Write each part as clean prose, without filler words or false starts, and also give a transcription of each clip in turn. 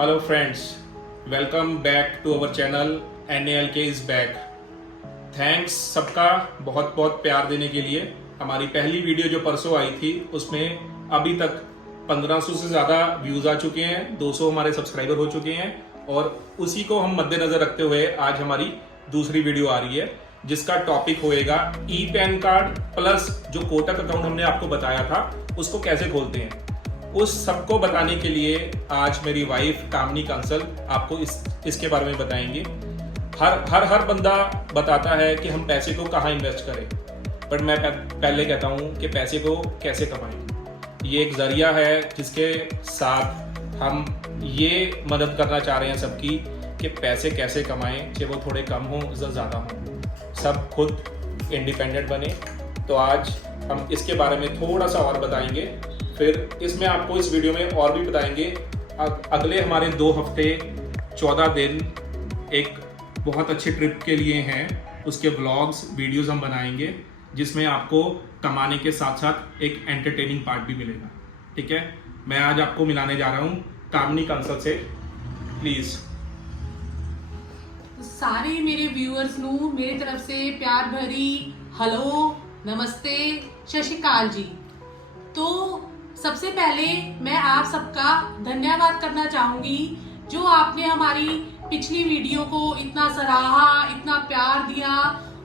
Hello friends, welcome back to our channel NALK is back. Thanks सबका बहुत बहुत प्यार देने के लिए। हमारी पहली वीडियो जो परसों आई थी उसमें अभी तक 1500 से ज़्यादा व्यूज़ आ चुके हैं, 200 हमारे सब्सक्राइबर हो चुके हैं और उसी को हम मद्देनज़र रखते हुए आज हमारी दूसरी वीडियो आ रही है जिसका टॉपिक होएगा ई पैन कार्ड प्लस जो कोटक अकाउंट हमने आपको बताया था उसको कैसे खोलते हैं। उस सबको बताने के लिए आज मेरी वाइफ कामनी कंसल आपको इसके बारे में बताएंगे। हर बंदा बताता है कि हम पैसे को कहाँ इन्वेस्ट करें, बट मैं पहले कहता हूँ कि पैसे को कैसे कमाएं। ये एक जरिया है जिसके साथ हम ये मदद करना चाह रहे हैं सबकी कि पैसे कैसे कमाएं, चाहे वो थोड़े कम हों या ज़्यादा हों, सब खुद इंडिपेंडेंट बने। तो आज हम इसके बारे में थोड़ा सा और बताएंगे, फिर इसमें आपको इस वीडियो में और भी बताएंगे। अगले हमारे 2 हफ्ते 14 दिन एक बहुत अच्छी ट्रिप के लिए हैं, उसके व्लॉग्स वीडियोस हम बनाएंगे जिसमें आपको कमाने के साथ साथ एक एंटरटेनिंग पार्ट भी मिलेगा। ठीक है, मैं आज आपको मिलाने जा रहा हूँ कामनी कंसल से। प्लीज सारे मेरे व्यूअर्स ਨੂੰ मेरी तरफ से प्यार भरी हेलो, नमस्ते, सत श्री अकाल जी। तो सबसे पहले मैं आप सबका धन्यवाद करना चाहूंगी जो आपने हमारी पिछली वीडियो को इतना सराहा, इतना प्यार दिया,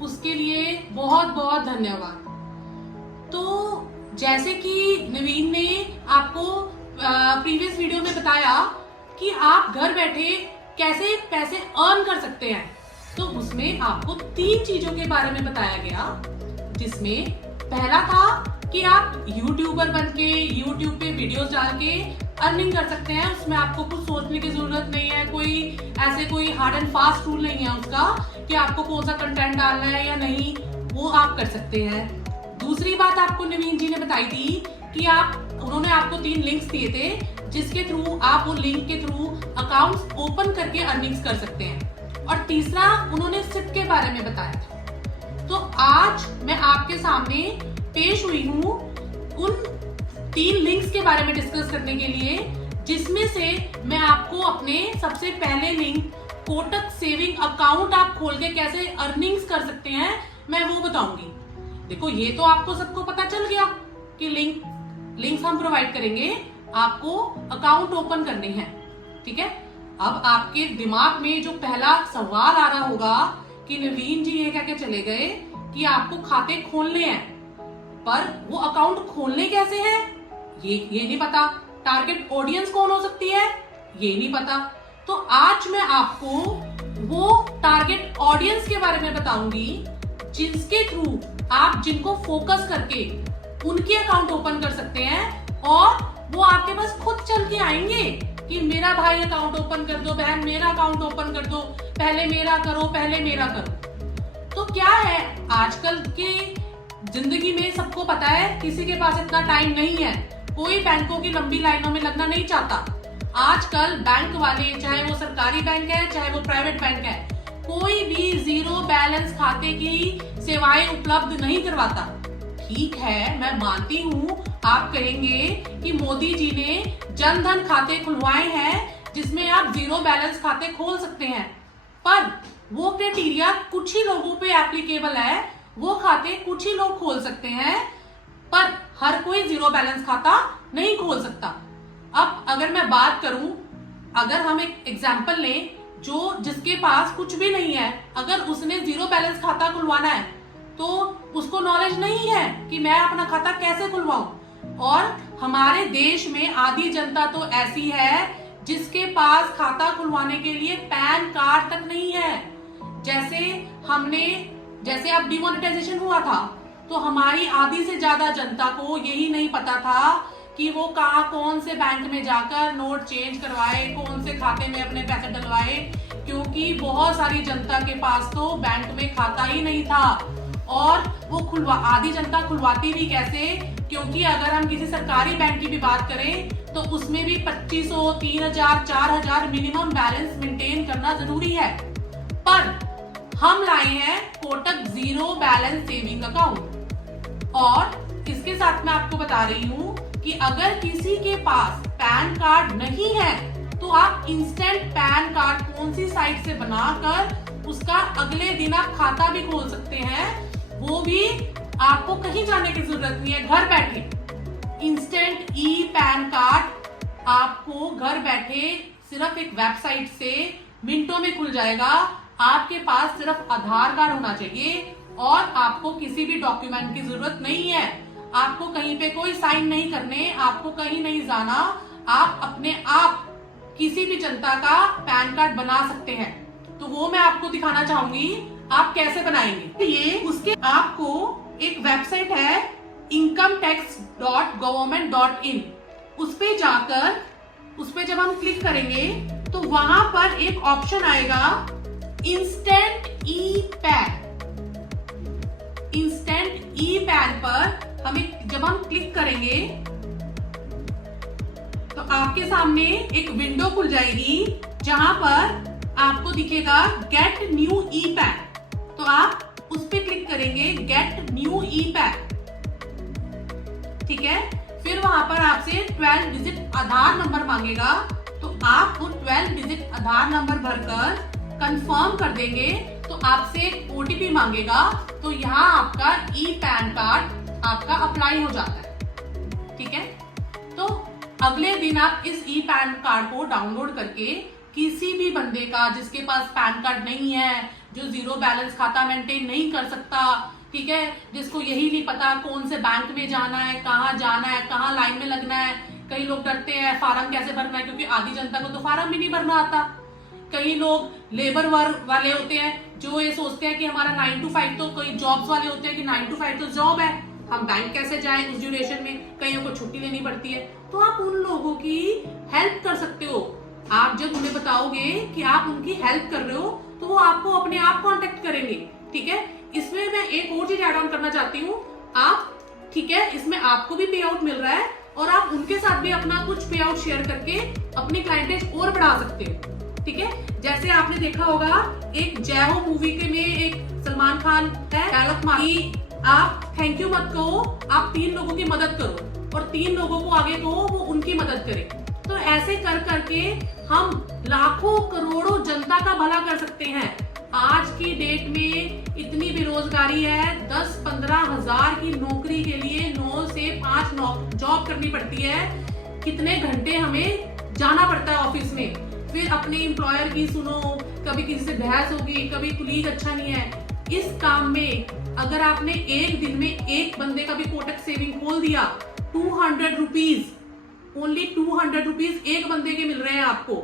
उसके लिए बहुत बहुत धन्यवाद। तो जैसे कि नवीन ने आपको प्रीवियस वीडियो में बताया कि आप घर बैठे कैसे पैसे अर्न कर सकते हैं, तो उसमें आपको 3 चीजों के बारे में बताया गया, जिसमें पहला था कि आप यूट्यूबर बनके यूट्यूब पे वीडियोस डाल के अर्निंग कर सकते हैं। उसमें आपको कुछ सोचने की जरूरत नहीं है, कोई हार्ड एंड फास्ट रूल नहीं है उसका कि आपको कौन सा कंटेंट डालना है या नहीं, वो आप कर सकते हैं। दूसरी बात आपको नवीन जी ने बताई थी कि उन्होंने आपको 3 लिंक्स दिए थे जिसके थ्रू आप वो लिंक के थ्रू अकाउंट्स ओपन करके अर्निंग्स कर सकते हैं। और तीसरा उन्होंने सिप के बारे में बताया था। तो आज मैं आपके सामने पेश हुई हूँ उन 3 लिंक्स के बारे में डिस्कस करने के लिए, जिसमें से मैं आपको अपने सबसे पहले लिंक कोटक सेविंग अकाउंट आप खोल के कैसे अर्निंग्स कर सकते हैं मैं वो बताऊंगी। देखो, ये तो आपको सबको पता चल गया कि लिंक्स हम प्रोवाइड करेंगे, आपको अकाउंट ओपन करने हैं। ठीक है, अब आपके दिमाग में जो पहला सवाल आ रहा होगा कि नवीन जी ये कह के चले गए कि आपको खाते खोलने हैं, पर वो अकाउंट खोलने कैसे हैं ये नहीं पता। टारगेट ऑडियंस कौन हो सकती है ये नहीं पता। तो आज मैं आपको वो टारगेट ऑडियंस के बारे में बताऊंगी जिसके थ्रू आप जिनको फोकस करके उनके अकाउंट ओपन कर सकते हैं और वो आपके पास खुद चल के आएंगे कि मेरा भाई अकाउंट ओपन कर दो, बहन मेरा अकाउंट ओपन कर दो, पहले मेरा करो, पहले मेरा करो। तो क्या है, आजकल के जिंदगी में सबको पता है किसी के पास इतना टाइम नहीं है, कोई बैंकों की लंबी लाइनों में लगना नहीं चाहता। आजकल बैंक वाले, चाहे वो सरकारी बैंक है चाहे वो प्राइवेट बैंक है, कोई भी 0 बैलेंस खाते की सेवाएं उपलब्ध नहीं करवाता। ठीक है, मैं मानती हूँ आप कहेंगे कि मोदी जी ने जन धन खाते खुलवाए हैं जिसमें आप 0 बैलेंस खाते खोल सकते हैं, पर वो क्राइटेरिया कुछ ही लोगों पे एप्लीकेबल है, वो खाते कुछ ही लोग खोल सकते हैं, पर हर कोई 0 बैलेंस खाता नहीं खोल सकता। अब अगर मैं बात करूं, अगर हम एक एग्जांपल लें, जिसके पास कुछ भी नहीं है, अगर उसने 0 बैलेंस खाता खुलवाना है तो उसको नॉलेज नहीं है कि मैं अपना खाता कैसे खुलवाऊं। और हमारे देश में आधी जनता तो ऐसी है जिसके पास खाता खुलवाने के लिए पैन कार्ड तक नहीं है। जैसे अब डिमोनेटाइजेशन हुआ था तो हमारी आधी से ज्यादा जनता को यही नहीं पता था कि वो कौन से बैंक में जाकर नोट चेंज करवाए, कौन से खाते में अपने पैसे डलवाए, क्योंकि बहुत सारी जनता के पास तो बैंक में खाता ही नहीं था। और वो आधी जनता खुलवाती भी कैसे, क्योंकि अगर हम किसी सरकारी बैंक की भी बात करें तो उसमें भी 2500, 3000, 4000 मिनिमम बैलेंस मेंटेन करना जरूरी है। पर हम लाए हैं कोटक 0 बैलेंस सेविंग अकाउंट, और इसके साथ मैं आपको बता रही हूँ कि अगर किसी के पास पैन कार्ड नहीं है तो आप इंस्टेंट पैन कार्ड कौन सी साइट से बनाकर उसका अगले दिन आप खाता भी खोल सकते हैं, वो भी आपको कहीं जाने की जरूरत नहीं है, घर बैठे। इंस्टेंट ई पैन कार्ड आपको घर बैठे सिर्फ एक वेबसाइट से मिनटों में खुल जाएगा। आपके पास सिर्फ आधार कार्ड होना चाहिए और आपको किसी भी डॉक्यूमेंट की जरूरत नहीं है। आपको कहीं पे कोई साइन नहीं करने, आपको कहीं नहीं जाना, आप अपने आप किसी भी जनता का पैन कार्ड बना सकते हैं। तो वो मैं आपको दिखाना चाहूंगी आप कैसे बनाएंगे। ये उसके आपको एक वेबसाइट है incometax.government.in, उस पे जाकर उस पे जब हम क्लिक करेंगे तो वहां पर एक ऑप्शन आएगा instant e PAN. Instant e PAN पर जब हम क्लिक करेंगे तो आपके सामने एक विंडो खुल जाएगी जहां पर आपको दिखेगा गेट न्यू ई पैन। तो आप उस पे क्लिक करेंगे गेट न्यू ई पैन, ठीक है। फिर वहां पर आपसे 12 डिजिट आधार नंबर मांगेगा, तो आप वो 12 डिजिट आधार नंबर भरकर कंफर्म कर देंगे तो आपसे एक ओटीपी मांगेगा। तो यहाँ आपका ई पैन कार्ड आपका अप्लाई हो जाता है, ठीक है। तो अगले दिन आप इस ई पैन कार्ड को डाउनलोड करके किसी भी बंदे का जिसके पास पैन कार्ड नहीं है, जो जीरो बैलेंस खाता मेंटेन नहीं कर सकता, ठीक है, जिसको यही नहीं पता कौन से बैंक में जाना है, कहाँ लाइन में लगना है। कई लोग डरते हैं फार्म कैसे भरना है, क्योंकि आधी जनता को तो फार्म भी नहीं भरना आता। कई लोग लेबर वर्क वाले होते हैं जो ये सोचते हैं कि हमारा 9 to 5, तो कोई जॉब्स वाले होते हैं कि 9 to 5 तो जॉब है, हम बैंक कैसे जाएं उस ड्यूरेशन में, कईयों को छुट्टी लेनी पड़ती है। तो आप उन लोगों की हेल्प कर सकते हो। आप जब उन्हें बताओगे कि आप उनकी हेल्प कर रहे हो तो वो आपको अपने आप कांटेक्ट करेंगे, ठीक है। इसमें मैं एक और चीज ऐड ऑन करना चाहती हूँ, आप, ठीक है, इसमें आपको भी पे आउट मिल रहा है और आप उनके साथ भी अपना कुछ पे आउट शेयर करके अपनी क्लाइंटेज और बढ़ा सकते हो, ठीक है। जैसे आपने देखा होगा एक जय हो मूवी के में एक सलमान खान है डायलॉग मारी, आप थैंक यू मत कहो, आप 3 लोगों की मदद करो और 3 लोगों को आगे कहो वो उनकी मदद करे। तो ऐसे कर करके हम लाखों करोड़ों जनता का भला कर सकते हैं। आज की डेट में इतनी बेरोजगारी है, 10-15 हजार की नौकरी के लिए 9 से 5 जॉब करनी पड़ती है। कितने घंटे हमें जाना पड़ता है ऑफिस में, फिर अपने एम्प्लॉयर की सुनो, कभी किसी से बहस होगी, कभी कुलीग अच्छा नहीं है। इस काम में अगर आपने एक दिन में एक बंदे का भी कोटक सेविंग खोल दिया, 200 रुपीज, ओनली 200 रुपीज एक बंदे के मिल रहे हैं आपको,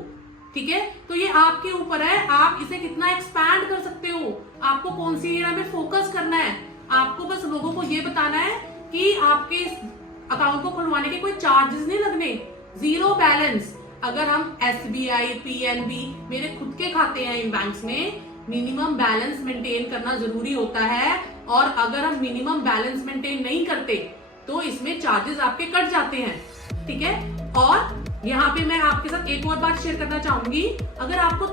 ठीक है। तो ये आपके ऊपर है, आप इसे कितना एक्सपैंड कर सकते हो, आपको कौन सी एरिया में फोकस करना है। आपको बस लोगों को ये बताना है कि आपके अकाउंट को खुलवाने के कोई चार्जेस नहीं लगने, जीरो बैलेंस। अगर हम SBI, PNB, मेरे खुद के खाते हैं इन बैंक्स में, मिनिमम बैलेंस मेंटेन करना जरूरी होता है और अगर हम मिनिमम बैलेंस मेंटेन नहीं करते तो इसमें चार्जेस आपके कट जाते हैं, ठीक है। और यहाँ पे मैं आपके साथ एक और बात शेयर करना चाहूंगी, अगर आपको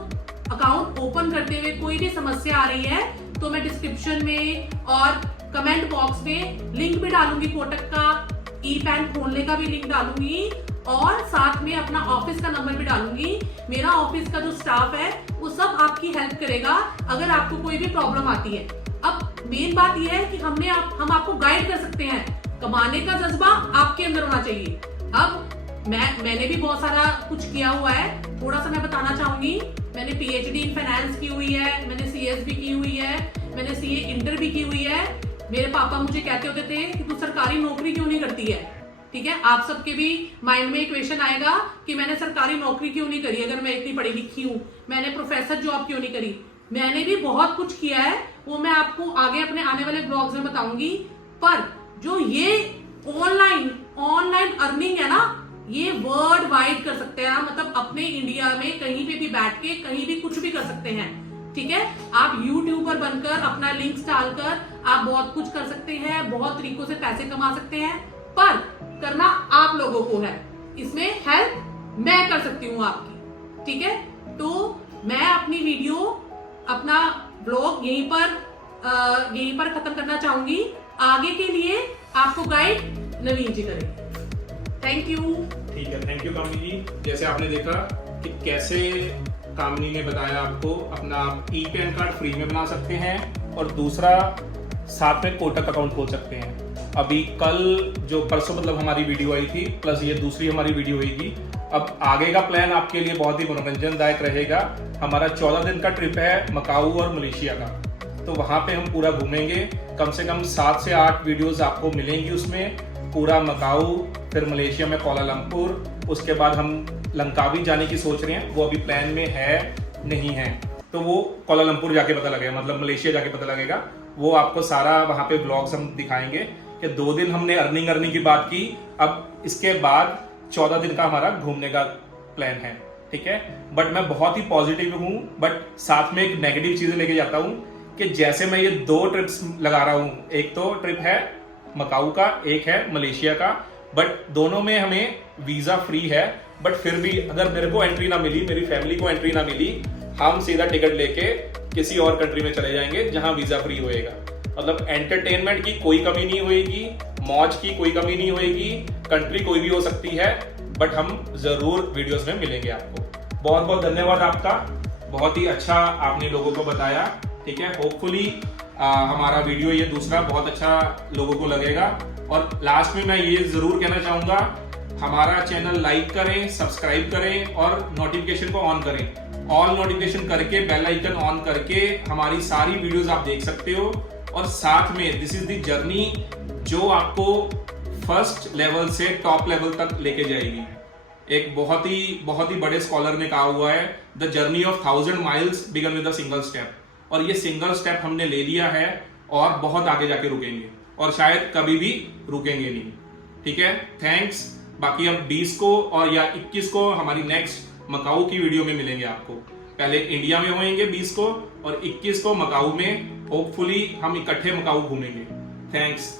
अकाउंट ओपन करते हुए कोई भी समस्या आ रही है तो मैं डिस्क्रिप्शन में और कमेंट बॉक्स में लिंक भी डालूंगी, कोटक का ई पैन खोलने का भी लिंक डालूंगी और साथ में अपना ऑफिस का नंबर भी डालूंगी। मेरा ऑफिस का जो स्टाफ है वो सब आपकी हेल्प करेगा अगर आपको कोई भी प्रॉब्लम आती है। अब मेन बात यह है कि हम आपको गाइड कर सकते हैं, कमाने का जज्बा आपके अंदर होना चाहिए। अब मैंने भी बहुत सारा कुछ किया हुआ है, थोड़ा सा मैं बताना चाहूंगी। मैंने PhD इन फाइनेंस की हुई है, मैंने CS भी की हुई है, मैंने CA इंटर भी की हुई है। मेरे पापा मुझे कहते होते थे कि तू सरकारी नौकरी क्यों नहीं करती है, ठीक है। आप सबके भी माइंड में एक क्वेश्चन आएगा कि मैंने सरकारी नौकरी क्यों नहीं करी, अगर मैं इतनी पढ़ी लिखी हूँ, मैंने प्रोफेसर जॉब क्यों नहीं करी। मैंने भी बहुत कुछ किया है, वो मैं आपको आगे अपने आने वाले ब्लॉग्स में बताऊंगी। पर जो ये ऑनलाइन अर्निंग है ना, ये वर्ल्ड वाइड कर सकते हैं, मतलब अपने इंडिया में कहीं पे भी बैठ के कहीं भी कुछ भी कर सकते हैं, ठीक है। आप यूट्यूबर बनकर अपना लिंक्स डालकर आप बहुत कुछ कर सकते हैं, बहुत तरीकों से पैसे कमा सकते हैं, पर करना आप लोगों को है। इसमें हेल्प मैं कर सकती हूँ आपकी, ठीक है। तो मैं अपनी वीडियो, अपना ब्लॉग यहीं पर खत्म करना चाहूंगी। आगे के लिए आपको गाइड नवीन जी करेंगे। Thank you. ठीक है, थैंक यू कामिनी जी। जैसे आपने देखा कि कैसे कामनी ने बताया आपको अपना ई पैन कार्ड फ्री में बना सकते हैं और दूसरा साथ में कोटक अकाउंट खोल सकते हैं। अभी कल जो परसों मतलब हमारी वीडियो आई थी प्लस ये दूसरी हमारी वीडियो होगी। अब आगे का प्लान आपके लिए बहुत ही मनोरंजनदायक रहेगा। हमारा 14 दिन का ट्रिप है मकाऊ और मलेशिया का, तो वहाँ पे हम पूरा घूमेंगे। कम से कम 7 से 8 वीडियोस आपको मिलेंगी उसमें, पूरा मकाऊ, फिर मलेशिया में कोलालमपुर, उसके बाद हम लंकावी जाने की सोच रहे हैं, वो अभी प्लान में है नहीं है, तो वो कोलालमपुर जाके पता लगेगा, मतलब मलेशिया जाके पता लगेगा। वो आपको सारा वहाँ पे ब्लॉग्स हम दिखाएंगे कि 2 दिन हमने अर्निंग की बात की, अब इसके बाद 14 दिन का हमारा घूमने का प्लान है, ठीक है। बट मैं बहुत ही पॉजिटिव हूँ, बट साथ में एक नेगेटिव चीजें लेके जाता हूँ कि जैसे मैं ये 2 ट्रिप्स लगा रहा हूँ, एक तो ट्रिप है मकाऊ का, एक है मलेशिया का, बट दोनों में हमें वीजा फ्री है। बट फिर भी अगर मेरे को एंट्री ना मिली, मेरी फैमिली को एंट्री ना मिली, हम सीधा टिकट लेके किसी और कंट्री में चले जाएंगे जहां वीजा फ्री होएगा। मतलब एंटरटेनमेंट की कोई कमी नहीं होएगी, मौज की कोई कमी नहीं होएगी, कंट्री कोई भी हो सकती है, बट हम जरूर वीडियोस में मिलेंगे आपको। बहुत बहुत धन्यवाद आपका, बहुत ही अच्छा आपने लोगों को बताया, ठीक है। होपफुली हमारा वीडियो ये दूसरा बहुत अच्छा लोगों को लगेगा। और लास्ट में मैं ये जरूर कहना चाहूंगा, हमारा चैनल लाइक करें, सब्सक्राइब करें और नोटिफिकेशन को ऑन करें। ऑल नोटिफिकेशन करके बेल आइकन ऑन करके हमारी सारी वीडियोस आप देख सकते हो। और साथ में दिस इज द जर्नी जो आपको फर्स्ट लेवल से टॉप लेवल तक लेके जाएगी। एक बहुत ही बड़े स्कॉलर ने कहा हुआ है, the journey of 1000 miles begin with a single step. और ये सिंगल स्टेप हमने ले लिया है और बहुत आगे जाके रुकेंगे और शायद कभी भी रुकेंगे नहीं, ठीक है। थैंक्स। बाकी हम 20 को और या 21 को हमारी नेक्स्ट मकाऊ की वीडियो में मिलेंगे आपको। पहले इंडिया में होंगे 20 को और 21 को मकाऊ में। होपफुली हम इकट्ठे मकाऊ घूमेंगे। थैंक्स।